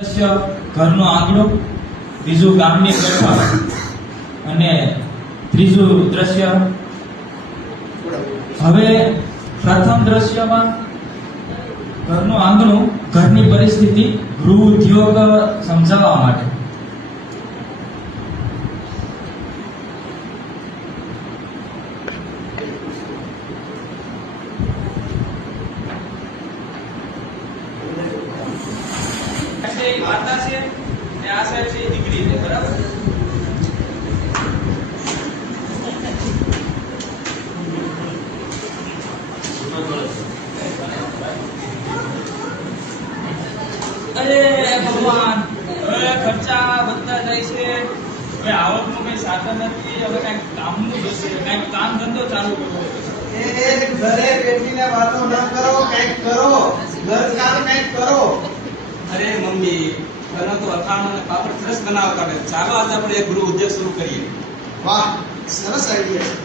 દ્રશ્ય ઘરનો આંગણો, બીજું ગામની કથા અને ત્રીજું દ્રશ્ય. હવે પ્રથમ દ્રશ્યમાં ઘરનું આંગણું, ઘરની પરિસ્થિતિ, ગૃહ ઉદ્યોગ સમજાવવા માટે. માતા છે ને આ સાઈડ છે દીકરી છે, બરાબર? અરે ભગવાન, હવે ખર્ચા વધતા જાય છે, હવે આવકનું કઈ સાધન નથી, હવે કઈક કામનું જશે, કઈક કામ ધંધો ચાલુ કરવો પડશે. ઘરે બેઠીને વાતો ન કરો, કંઈક કરો, ઘર કામ કંઈક કરો. અરે મમ્મી, ઘરનો તો અથાણું અને પાપડ સરસ બનાવતા હોય. ચાલો આજે આપણે એક ગૃહ ઉદ્યોગ શરૂ કરીએ. વાહ, સરસ આઈડિયા છે.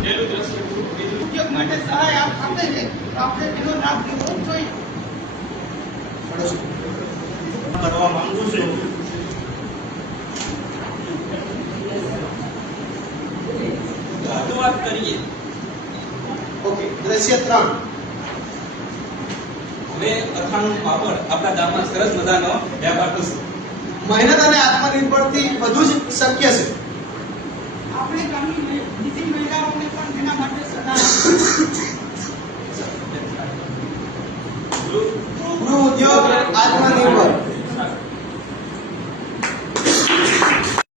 પહેલું દ્રશ્ય બીજું ઉદ્યોગ માટે સહાય આપે છે, તો આપણે તેનો લાભ લેવો જોઈએ. કરવા માંગુ છું. શરૂઆત કરીએ. ઓકે, દ્રશ્ય 3. હવે અથાણું પાપડ આપણા ગામમાં સરસ મજાનો વ્યાપાર થશે. મહેનત અને આત્મનિર્ભરથી બધું જ શક્ય છે. આપણે ગામની બીજી મહિલાઓને પણ એના માટે સલાહ ગૃહ ઉદ્યોગ, આત્મનિર્ભર